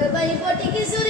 ওরে ভাই ফটিকি চুরি